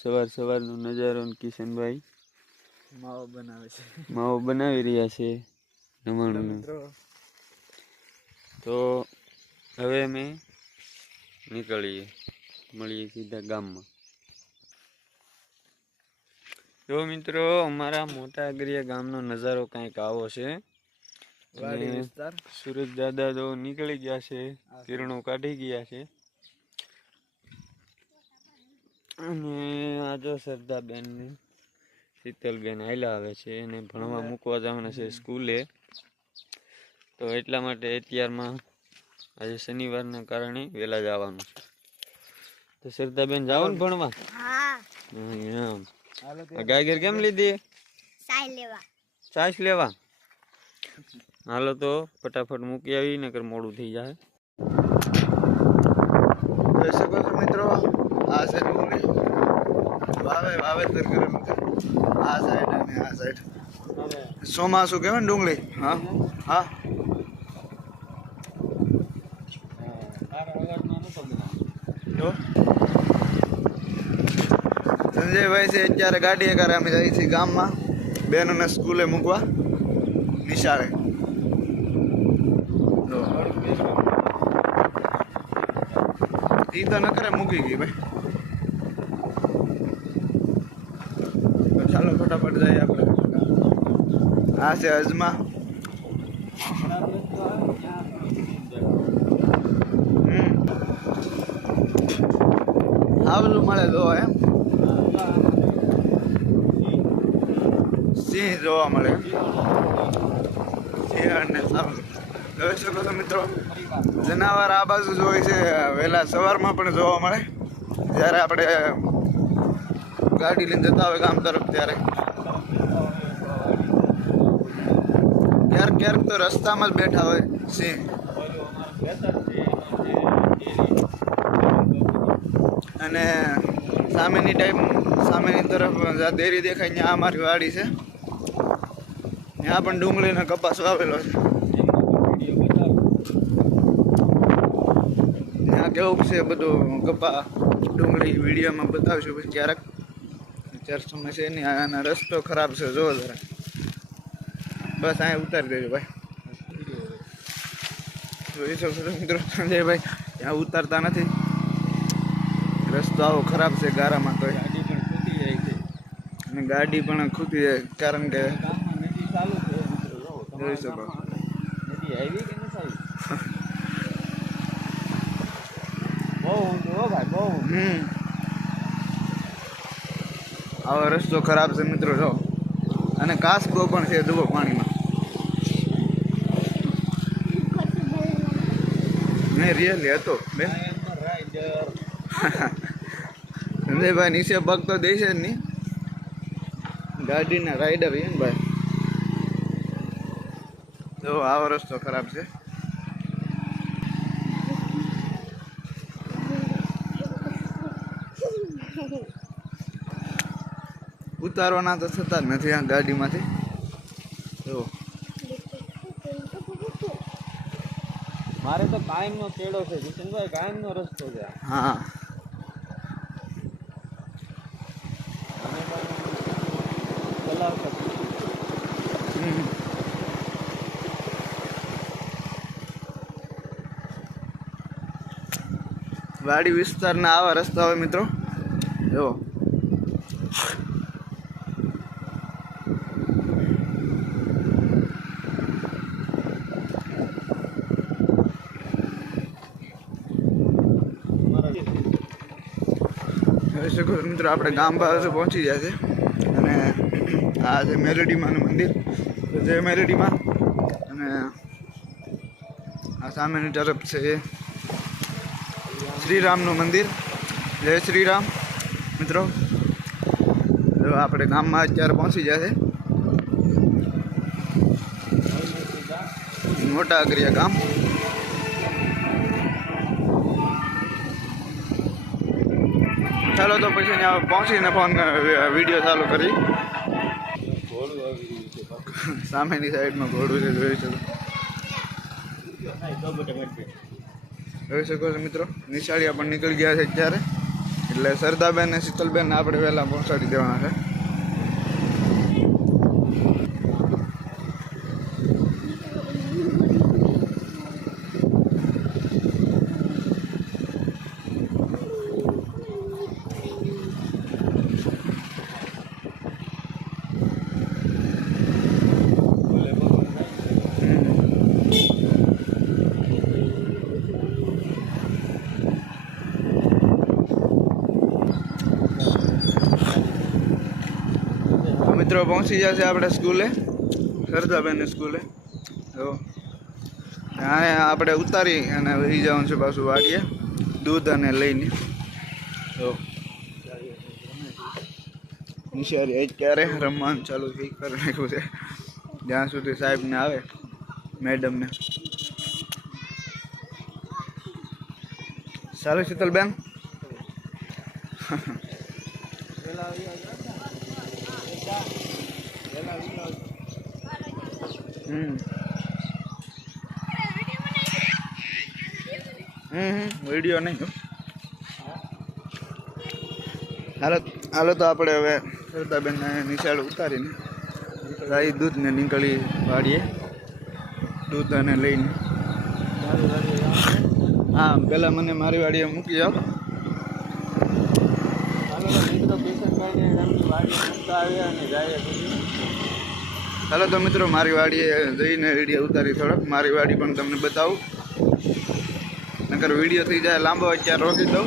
સવાર સવારનો નજારો કિશનભાઈ માવો બનાવી રહ્યા છે જમવાનું. તો હવે અમે મળીએ સીધા ગામમાં. જો મિત્રો અમારા મોટા અગરિયા ગામનો નજારો કંઈક આવો છે. સુરજ દાદા તો નીકળી ગયા છે, કિરણો કાઢી ગયા છે. અને આ જો સરદાબેન ને શીતલબેન આયલા આવે છે અને ભણવા મૂકવા જવાના છે સ્કૂલે. તો એટલા માટે અત્યારમાં આજે શનિવારના કારણે વહેલા જવાનું છે. તો સરદાબેન જાવ ને ભણવા? ગાય ઘેર કેમ લીધી? છાશ લેવા. હાલો તો ફટાફટ મૂકી આવી, નકર મોડું થઈ જાય. જોઈ શકો છો મિત્રો, આ છે ડુંગળી વાવેતર કરેલું છે. આ સાઈડ અને આ સાઈડ ચોમાસું કહેવાય ને ડુંગળી. હા હા સંજયભાઈ છે અત્યારે ગાડી કરે. અમે જઈએ છીએ ગામમાં બેનોને સ્કૂલે મૂકવા, નિશાળે. ઈ તો નખરે મૂકી ગઈ ભાઈ. તો ચાલો ફટાફટ જઈએ આપણે. આ છે અજમા. આવલું મળે જોવા એમ, સિંહ જોવા મળે. સિંહ અને સાવલું જોઈ શકો છો મિત્રો. જનાવર આ બાજુ જોઈ છે વહેલા સવારમાં પણ જોવા મળે, જ્યારે આપણે ગાડી લઈને જતા હોય ગામ તરફ ત્યારે. ક્યારેક ક્યારેક તો રસ્તામાં જ બેઠા હોય સિંહ. અને સામેની તરફ ડેરી દેખાય, ત્યાં અમારી વાડી છે. ત્યાં પણ ડુંગળીનો કપાસ વાવેલો છે. ત્યાં કેવું છે બધું કપા ડુંગળી વિડીયોમાં બતાવશું પછી ક્યારેક. અત્યારે સમય છે નહીં, આનો રસ્તો ખરાબ છે. જો જરા બસ અહીંયા ઉતારી દેજો ભાઈ. જોઈ શકો છો મિત્રો, સંજયભાઈ ત્યાં ઉતારતા નથી. રસ્તો આવો ખરાબ છે ગારામાં. તો ગાડી પણ ખૂટી જાય, કારણ કે જોઈ શકો આવો રસ્તો ખરાબ છે મિત્રો. જો અને કાસકો પણ છે જુઓ પાણીમાં. નહીં રિયલી હતો બેન. સંજયભાઈ નીચે પગ તો દે છે જ નહીં, ગાડીના રાઈડર છે ને ભાઈ. જો આવો રસ્તો ખરાબ છે. ઉતારવાના તો થતા જ નથી આ ગાડીમાંથી. જો મારે તો કાયમનો કેળો છે કિશનભાઈ, કાયમનો રસ્તો છે. હા વાડી વિસ્તારના આવા રસ્તા હોય મિત્રો. જો મિત્રો આપણે ગામ બાજુ પહોંચી ગયા છે. અને આ છે મેલડીમાનું મંદિર. તો જય મેલડીમાં. અને આ સામેની તરફ છે શ્રીરામનું મંદિર. જય શ્રીરામ મિત્રો. તો આપણે ગામમાં અત્યારે પહોંચી ગયા છે. મોટા અગરિયા ગામ. ચાલો તો પછી ત્યાં પહોંચીને વિડીયો ચાલુ કરી. સામેની સાઈડમાં ઘોડું છે, જોઈ શકો. જોઈ શકો છો મિત્રો. નિશાળિયા પણ નીકળી ગયા છે અત્યારે. એટલે સરદાબેન ને શીતલબેન આપણે વહેલા પહોંચાડી દેવાના છે. મિત્રો પહોંચી જશે આપણે સ્કૂલે, સરદાબેન સ્કૂલે. તો અહીંયા આપણે ઉતારી અને વહી જવાનું છે પાછું વાડીએ દૂધ અને લઈને. તો નિશાળી આજ ક્યારે રમવાનું ચાલુ કરી નાખ્યું છે, જ્યાં સુધી સાહેબને આવે મેડમને. ચાલો શીતલબેન. વિડીયો નહીં. હાલો તો આપણે હવે સરદાબેનને નિશાળ ઉતારીને ગાય દૂધને નીકળી વાળીએ દૂધ અને લઈને. હા, પહેલાં મને મારી વાડીએ મૂકી જાઓ. હાલો તો મિત્રો મારી વાડીએ જઈને વિડીયો ઉતારી થોડોક. મારી વાડી પણ તમને બતાવું, નકર વિડીયો થઈ જાય લાંબો, અત્યારે રોકી દઉં.